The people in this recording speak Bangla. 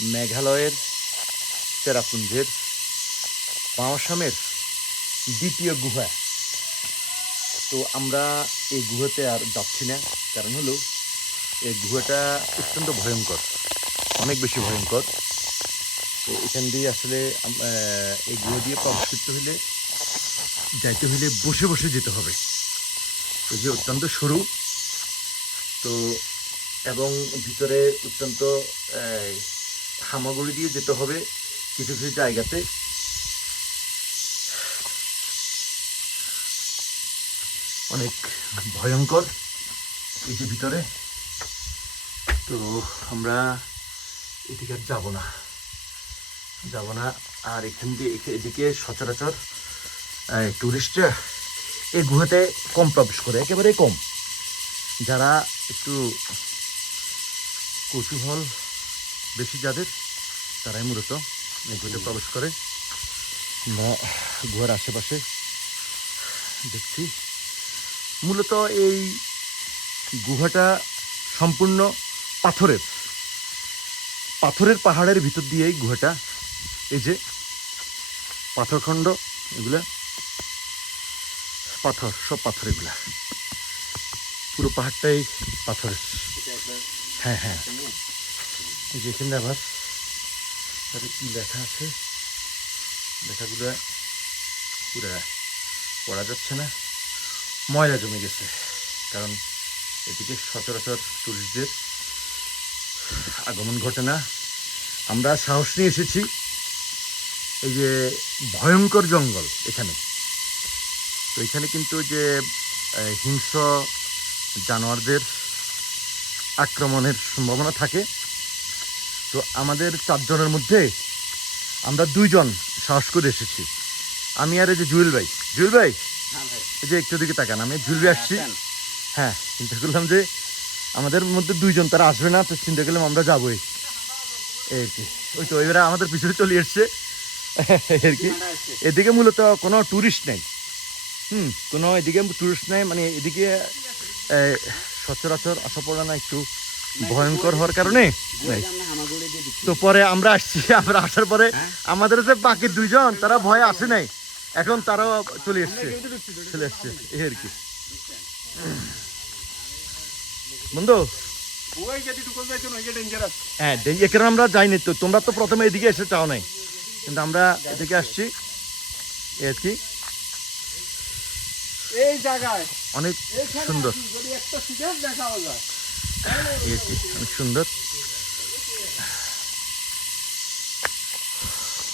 মেঘালয়ের চেরাপুঞ্জের পাওয়াসামের দ্বিতীয় গুহা। তো আমরা এই গুহাতে আর যাচ্ছি না। কারণ হলো, এই গুহাটা অত্যন্ত ভয়ঙ্কর, অনেক বেশি ভয়ঙ্কর। তো এখান দিয়ে আসলে এই গুহা দিয়ে প্রবেশ করতে হলে, যাইতে হলে বসে বসে যেতে হবে। এই যে অত্যন্ত সরু, তো এবং ভিতরে অত্যন্ত হামাগুড়ি দিয়ে যেতে হবে কিছু কিছু জায়গাতে। অনেক ভয়ঙ্কর এই ভিতরে। তো আমরা এদিকে আর যাব না। যাব না, আর এখান দিয়ে এদিকে সচরাচর টুরিস্টরা এই গুহাতে কম প্রবেশ করে একেবারে কম। যারা একটু কৌতূহল বেশি যাদের, তারাই মূলত এই গুহাতে প্রবেশ করে। আমরা গুহার আশেপাশে দেখছি। মূলত এই গুহাটা সম্পূর্ণ পাথরের। পাথরের পাহাড়ের ভিতর দিয়ে এই গুহাটা। এই যে পাথরখণ্ড, এগুলা। পাথর, সব পাথর এগুলা। পুরো পাহাড়টাই পাথরের। হ্যাঁ হ্যাঁ। এই যে এখানে আবার লেখা আছে? লেখাগুলো পুরা পড়া যাচ্ছে না। ময়লা জমে গেছে। কারণ এদিকে সচরাচর টুরিস্টদের আগমন ঘটে না। আমরা সাহস নিয়ে এসেছি এই যে ভয়ঙ্কর জঙ্গল এখানে। তো এখানে কিন্তু যে হিংস্র জানোয়ারদের আক্রমণের সম্ভাবনা থাকে। তো আমাদের চারজনের মধ্যে আমরা দুইজন সাহস করে এসেছি। আমি আর এই যে জুয়েল ভাই। জুয়েল ভাই? এই যে একটু দিকে তাকান আমি জুয়েল ভাই আসছি। হ্যাঁ চিন্তা করলাম যে আমাদের মধ্যে দুইজন তারা আসবে না তো চিন্তা করলাম আমরা যাবোই। এই আর কি। ওই তো এবারে আমাদের পিছনে চলে এসছে। আর কি। এদিকে মূলত কোনো টুরিস্ট নেই। হুম কোনো এদিকে টুরিস্ট নেই মানে এদিকে সচরাচর আসা পড়া না একটু ভয়ঙ্কর হওয়ার কারণে তো পরে আমরা আসছি আমরা আসার পরে আমাদের যে বাকি দুইজন তারা ভয়ে আসে নাই। এখন তারাও চলে এসছে চলে এসছে এই আর কি। বন্ধু। হ্যাঁ এখানে আমরা যাইনি তো তোমরা তো প্রথমে এদিকে এসে চাও নাই। কিন্তু আমরা এদিকে আসছি এই আর কি। এই জায়গায়। অনেক সুন্দর। অনেক সুন্দর।